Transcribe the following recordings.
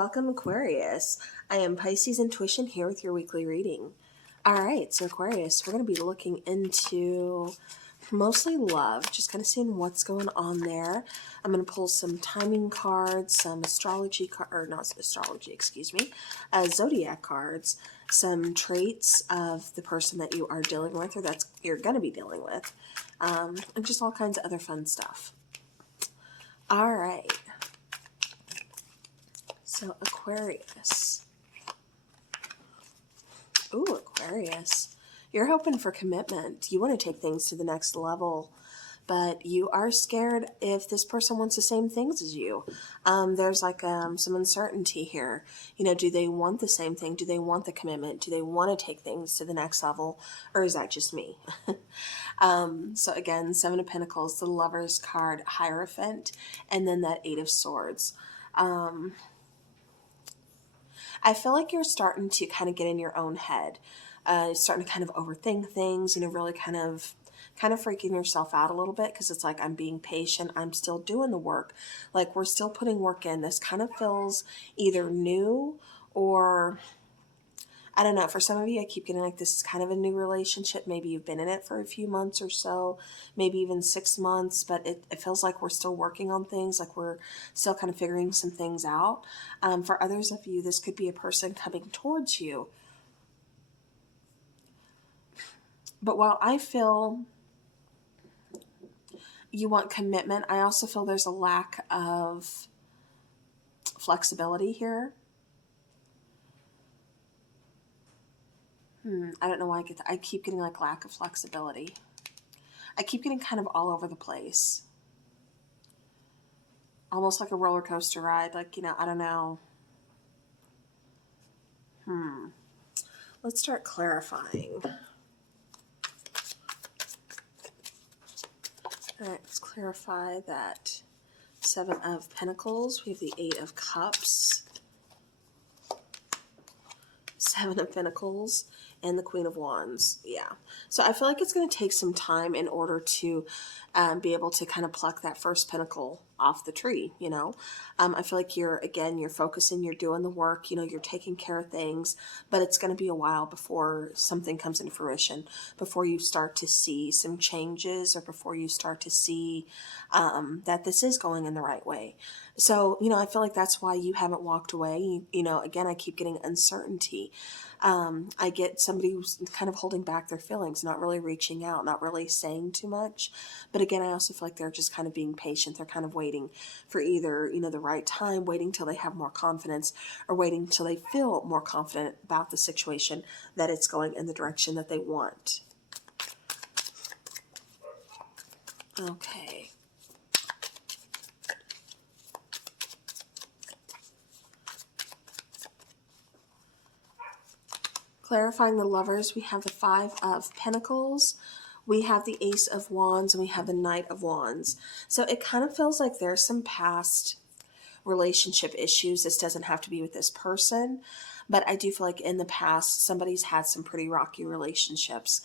welcome Aquarius. I am Pisces Intuition here with your weekly reading. Alright, so Aquarius, we're going to be looking into mostly love, just kind of seeing what's going on there. I'm going to pull some timing cards, some Zodiac cards, some traits of the person that you are dealing with or that's you're going to be dealing with, and just all kinds of other fun stuff. Alright. So Aquarius. Ooh, Aquarius. You're hoping for commitment. You want to take things to the next level, but you are scared if this person wants the same things as you. There's like some uncertainty here. You know, do they want the same thing? Do they want the commitment? Do they want to take things to the next level? Or is that just me? So again, Seven of Pentacles, the Lover's card, Hierophant, and then that Eight of Swords. I feel like you're starting to kind of get in your own head, starting to kind of overthink things, you know, really kind of freaking yourself out a little bit because it's like, I'm being patient. I'm still doing the work. Like, we're still putting work in. This kind of feels either new or, I don't know, for some of you, I keep getting like this is kind of a new relationship. Maybe you've been in it for a few months or so, maybe even 6 months, but it feels like we're still working on things, like we're still kind of figuring some things out. For others of you, this could be a person coming towards you. But while I feel you want commitment, I also feel there's a lack of flexibility here. I don't know why I get that. I keep getting like lack of flexibility. I keep getting kind of all over the place. Almost like a roller coaster ride. Like, you know, I don't know. Let's start clarifying. All right, let's clarify that Seven of Pentacles. We have the Eight of Cups, Seven of Pentacles, and the Queen of Wands. Yeah. So I feel like it's going to take some time in order to be able to kind of pluck that first pentacle off the tree, you know. I feel like you're focusing, you're doing the work, you know, you're taking care of things, but it's going to be a while before something comes into fruition, before you start to see some changes or before you start to see that this is going in the right way. So, you know, I feel like that's why you haven't walked away. You know, again, I keep getting uncertainty. I get somebody who's kind of holding back their feelings, not really reaching out, not really saying too much. But again, I also feel like they're just kind of being patient. They're kind of waiting for either, you know, the right time, waiting till they have more confidence, or waiting till they feel more confident about the situation, that it's going in the direction that they want. Okay. Clarifying the Lovers, we have the Five of Pentacles, we have the Ace of Wands, and we have the Knight of Wands. So it kind of feels like there's some past relationship issues. This doesn't have to be with this person, but I do feel like in the past, somebody's had some pretty rocky relationships.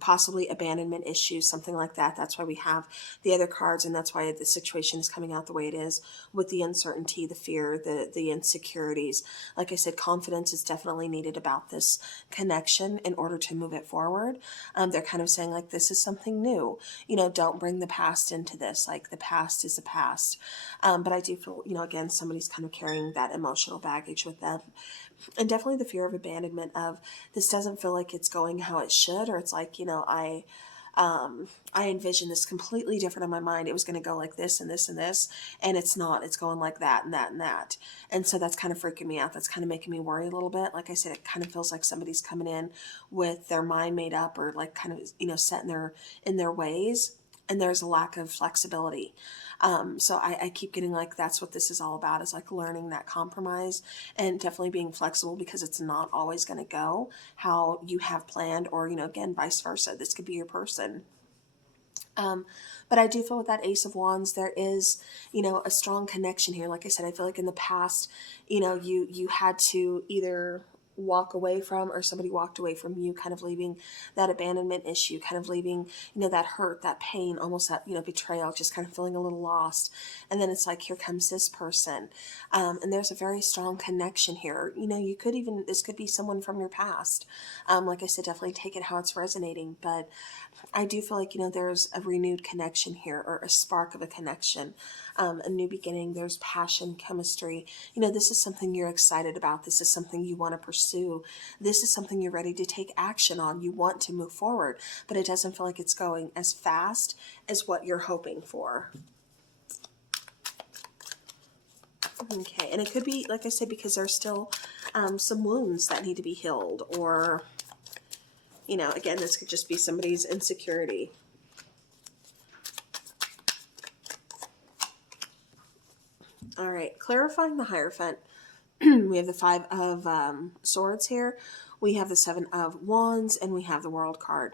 Possibly abandonment issues, something like that. That's why we have the other cards, and that's why the situation is coming out the way it is, with the uncertainty, the fear, the insecurities. Like I said, confidence is definitely needed about this connection in order to move it forward. They're kind of saying like, this is something new. You know, don't bring the past into this. Like, the past is the past. But I do feel, you know, again, somebody's kind of carrying that emotional baggage with them. And definitely the fear of abandonment, of this doesn't feel like it's going how it should, or it's like, you know, I envisioned this completely different in my mind. It was going to go like this and this and this, and it's not. It's going like that and that and that. And so that's kind of freaking me out. That's kind of making me worry a little bit. Like I said, it kind of feels like somebody's coming in with their mind made up, or like kind of, you know, set in their ways, and there's a lack of flexibility. So I keep getting like, that's what this is all about, is like learning that compromise and definitely being flexible, because it's not always going to go how you have planned, or, you know, again, vice versa. This could be your person. But I do feel with that Ace of Wands, there is, you know, a strong connection here. Like I said, I feel like in the past, you know, you had to either walk away from, or somebody walked away from you, kind of leaving that abandonment issue, kind of leaving, that hurt, that pain, almost that, betrayal, just kind of feeling a little lost. And then it's like, here comes this person. And there's a very strong connection here. You could even, this could be someone from your past. Like I said, definitely take it how it's resonating. But I do feel like, there's a renewed connection here, or a spark of a connection, a new beginning. There's passion, chemistry. This is something you're excited about. This is something you want to pursue. This is something you're ready to take action on. You want to move forward, but it doesn't feel like it's going as fast as what you're hoping for. Okay, and it could be, like I said, because there's still some wounds that need to be healed, or again, this could just be somebody's insecurity. All right, clarifying the Hierophant. We have the Five of Swords here. We have the Seven of Wands, and we have the World card.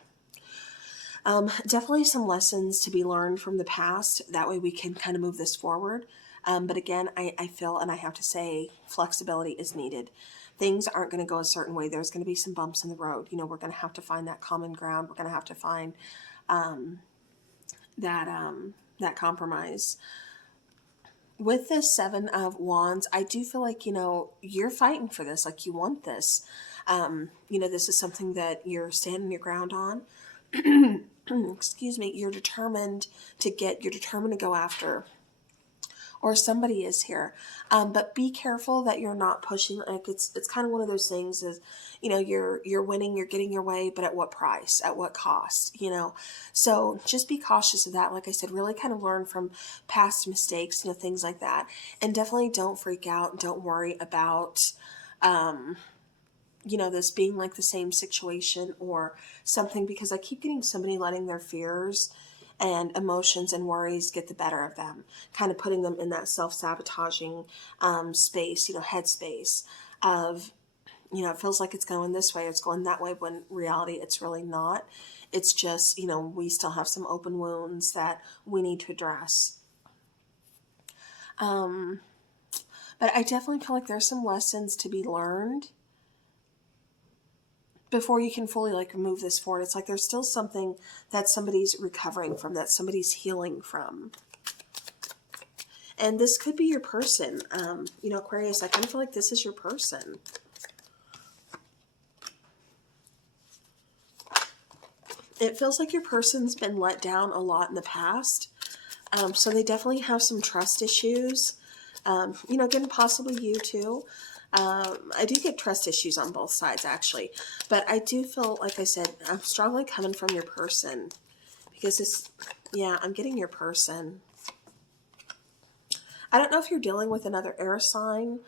Definitely some lessons to be learned from the past. That way we can kind of move this forward. But again, I feel, and I have to say, flexibility is needed. Things aren't going to go a certain way. There's going to be some bumps in the road. We're going to have to find that common ground. We're going to have to find that compromise. With this Seven of Wands, I do feel like, you're fighting for this. Like, you want this. This is something that you're standing your ground on. Excuse me. You're determined to get, you're determined to go after, or somebody is here. But be careful that you're not pushing. Like, it's kind of one of those things is, you're winning, you're getting your way, but at what price, at what cost, so just be cautious of that. Like I said, really kind of learn from past mistakes, things like that. And definitely don't freak out. Don't worry about, this being like the same situation or something, because I keep getting somebody letting their fears and emotions and worries get the better of them, kind of putting them in that self-sabotaging space, headspace of, it feels like it's going this way, it's going that way, when reality it's really not. It's just, we still have some open wounds that we need to address. But I definitely feel like there's some lessons to be learned before you can fully move this forward. It's like there's still something that somebody's recovering from, that somebody's healing from. And this could be your person. Aquarius, I kind of feel like this is your person. It feels like your person's been let down a lot in the past. So they definitely have some trust issues. Again, possibly you too. I do get trust issues on both sides, actually. But I do feel, like I said, I'm strongly coming from your person. Because this, I'm getting your person. I don't know if you're dealing with another air sign,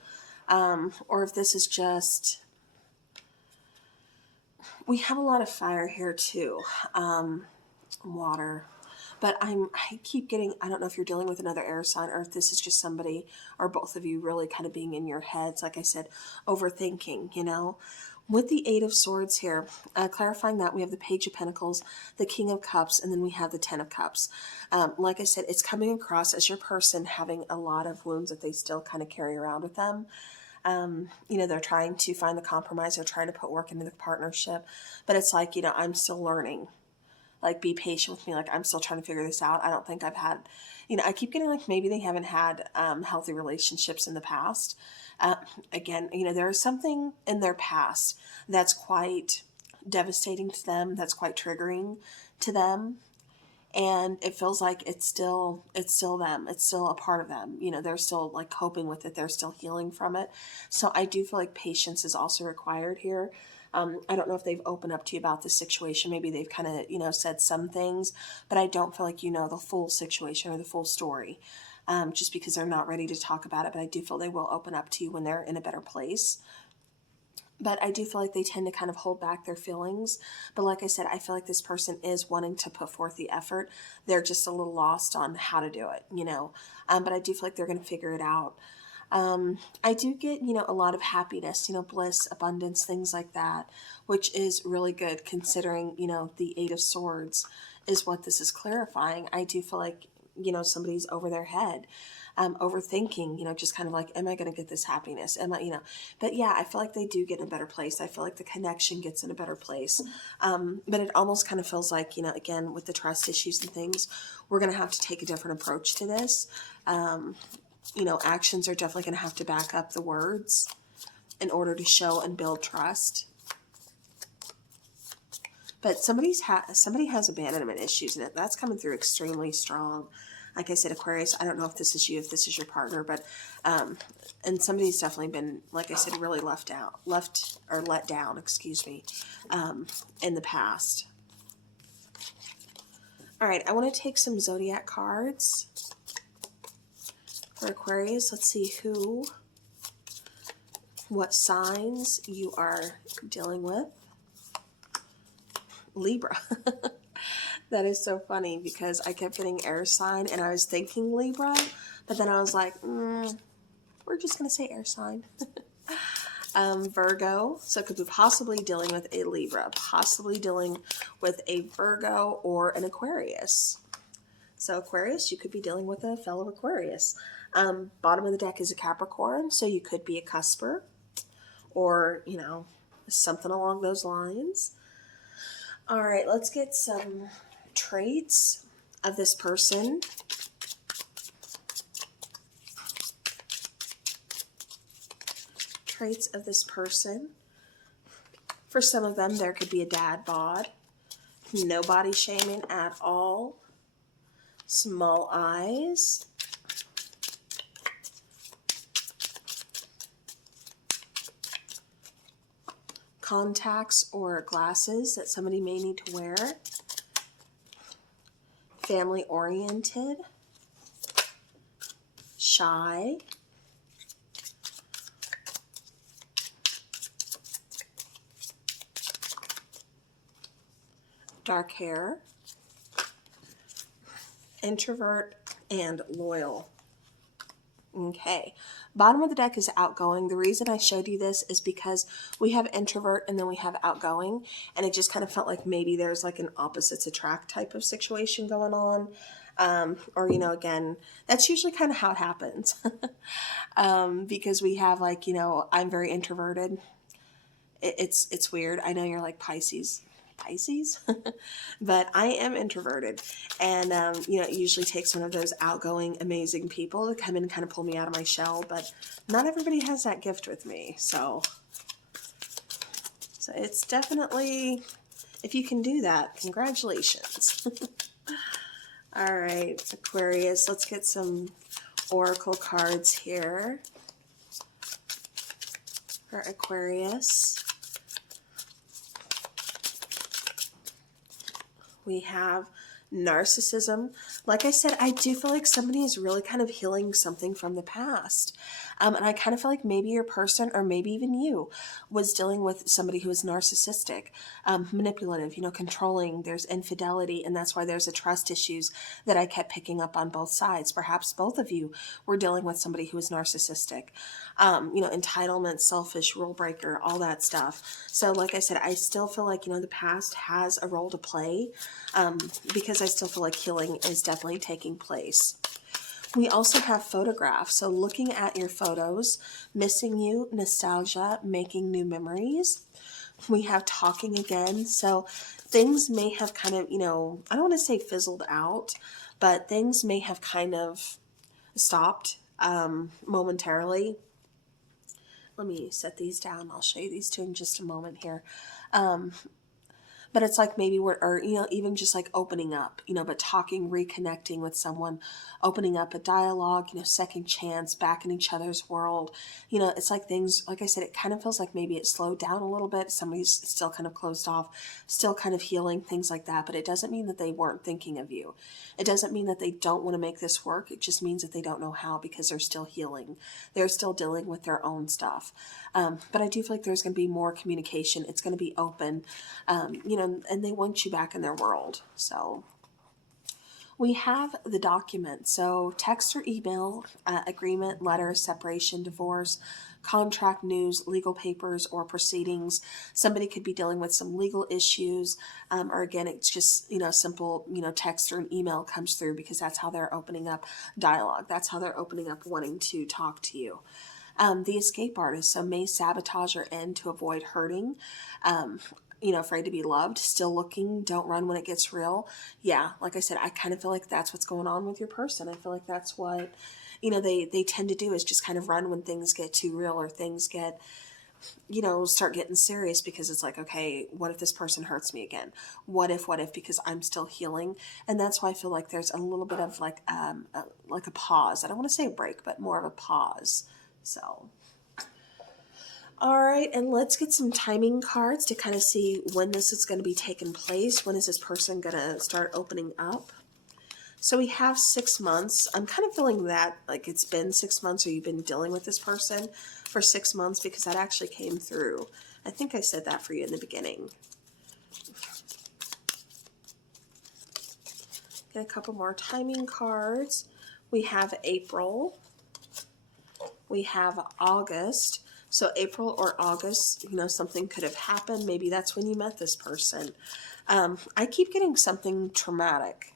or if this is just, we have a lot of fire here too, water. But I keep getting, I don't know if you're dealing with another air sign, or if this is just somebody, or both of you really kind of being in your heads, like I said, overthinking, With the Eight of Swords here, clarifying that, we have the Page of Pentacles, the King of Cups, and then we have the Ten of Cups. Like I said, it's coming across as your person having a lot of wounds that they still kind of carry around with them. They're trying to find the compromise. They're trying to put work into the partnership. But it's like, I'm still learning. Like, be patient with me. Like, I'm still trying to figure this out. I don't think I've had, I keep getting like maybe they haven't had healthy relationships in the past. Again, there is something in their past that's quite devastating to them, that's quite triggering to them. And it feels like it's still them. It's still a part of them. They're still like coping with it. They're still healing from it. So I do feel like patience is also required here. I don't know if they've opened up to you about the situation. Maybe they've kind of, said some things, but I don't feel like the full situation or the full story, just because they're not ready to talk about it. But I do feel they will open up to you when they're in a better place. But I do feel like they tend to kind of hold back their feelings. But like I said, I feel like this person is wanting to put forth the effort. They're just a little lost on how to do it, But I do feel like they're going to figure it out. I do get, a lot of happiness, bliss, abundance, things like that, which is really good considering, the Eight of Swords is what this is clarifying. I do feel like, somebody's over their head. overthinking, just kind of like, am I going to get this happiness? Am I, but yeah, I feel like they do get in a better place. I feel like the connection gets in a better place. But it almost kind of feels like, again, with the trust issues and things, we're going to have to take a different approach to this. Actions are definitely going to have to back up the words in order to show and build trust. But somebody has abandonment issues, and that's coming through extremely strong. Like I said, Aquarius, I don't know if this is you, if this is your partner, but and somebody's definitely been, like I said, really let down, in the past. All right, I want to take some Zodiac cards for Aquarius. Let's see what signs you are dealing with. Libra. That is so funny because I kept getting air sign and I was thinking Libra, but then I was like, we're just going to say air sign. Virgo. So it could be possibly dealing with a Libra, possibly dealing with a Virgo or an Aquarius. So Aquarius, you could be dealing with a fellow Aquarius. Bottom of the deck is a Capricorn, so you could be a cusper or, something along those lines. All right, let's get some traits of this person. Traits of this person. For some of them, there could be a dad bod. No body shaming at all. Small eyes. Contacts or glasses that somebody may need to wear. Family oriented. Shy. Dark hair. Introvert and loyal. Okay. Bottom of the deck is outgoing. The reason I showed you this is because we have introvert and then we have outgoing, and it just kind of felt like maybe there's like an opposites attract type of situation going on. Or, again, that's usually kind of how it happens. Because we have like, I'm very introverted. It's weird. I know you're like Pisces, but I am introverted, and it usually takes one of those outgoing, amazing people to come in and kind of pull me out of my shell, but not everybody has that gift with me, so it's definitely, if you can do that, congratulations. All right, Aquarius, let's get some oracle cards here for Aquarius. We have narcissism. Like I said, I do feel like somebody is really kind of healing something from the past. And I kind of feel like maybe your person, or maybe even you, was dealing with somebody who is narcissistic, manipulative, controlling. There's infidelity, and that's why there's a trust issues that I kept picking up on both sides. Perhaps both of you were dealing with somebody who is narcissistic. Entitlement, selfish, rule breaker, all that stuff. So like I said, I still feel like, the past has a role to play, because I still feel like healing is definitely taking place. We also have photographs. So looking at your photos, missing you, nostalgia, making new memories. We have talking again. So things may have kind of, I don't want to say fizzled out, but things may have kind of stopped momentarily. Let me set these down. I'll show you these two in just a moment here. But it's like maybe even just like opening up, but talking, reconnecting with someone, opening up a dialogue, second chance, back in each other's world. It's like things, like I said, it kind of feels like maybe it slowed down a little bit. Somebody's still kind of closed off, still kind of healing, things like that. But it doesn't mean that they weren't thinking of you. It doesn't mean that they don't want to make this work. It just means that they don't know how, because they're still healing. They're still dealing with their own stuff. But I do feel like there's going to be more communication. It's going to be open, and they want you back in their world. So We have the document. So text or email, agreement, letter, separation, divorce, contract, news, legal papers, or proceedings. Somebody could be dealing with some legal issues, or again, it's just, simple, text or an email comes through because that's how they're opening up dialogue. That's how they're opening up wanting to talk to you. The escape artist, so may sabotage or end to avoid hurting. Afraid to be loved, still looking, don't run when it gets real. Yeah, like I said, I kind of feel like that's what's going on with your person. I feel like that's what, they tend to do, is just kind of run when things get too real, or things get, start getting serious, because it's like, okay, what if this person hurts me again? What if, because I'm still healing. And that's why I feel like there's a little bit of like a pause. I don't want to say a break, but more of a pause. So, all right, and let's get some timing cards to kind of see when this is going to be taking place. When is this person going to start opening up? So we have 6 months. I'm kind of feeling that like it's been 6 months, or you've been dealing with this person for 6 months, because that actually came through. I think I said that for you in the beginning. Get a couple more timing cards. We have April. We have August. So April or August, something could have happened. Maybe that's when you met this person. I keep getting something traumatic.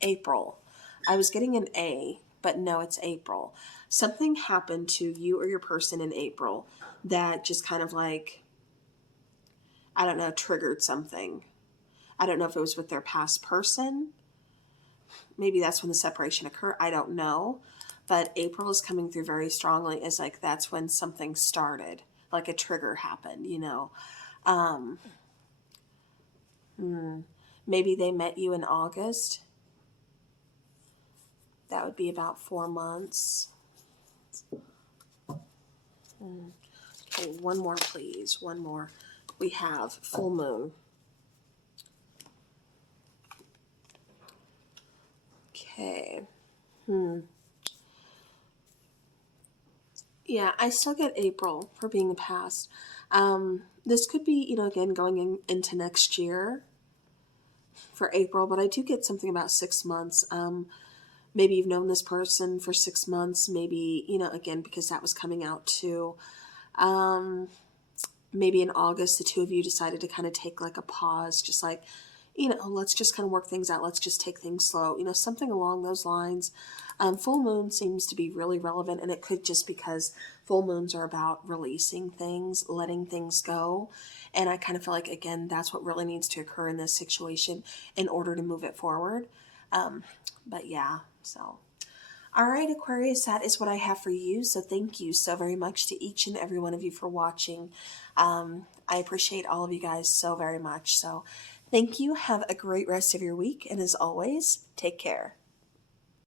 April. I was getting an A, but no, it's April. Something happened to you or your person in April that just kind of like, I don't know, triggered something. I don't know if it was with their past person. Maybe that's when the separation occurred. I don't know. But April is coming through very strongly as like that's when something started, like a trigger happened, Maybe they met you in August. That would be about 4 months. Okay, one more, please. One more. We have full moon. Okay. Yeah, I still get April for being the past. This could be, again, going into next year for April, but I do get something about 6 months. Maybe you've known this person for 6 months. Maybe, again, because that was coming out too. Maybe in August, the two of you decided to kind of take like a pause, just like, let's just kind of work things out. Let's just take things slow, something along those lines. Full moon seems to be really relevant, and it could just because full moons are about releasing things, letting things go. And I kind of feel like, again, that's what really needs to occur in this situation in order to move it forward. But yeah, so. All right, Aquarius, that is what I have for you. So thank you so very much to each and every one of you for watching. I appreciate all of you guys so very much. So thank you. Have a great rest of your week. And as always, take care.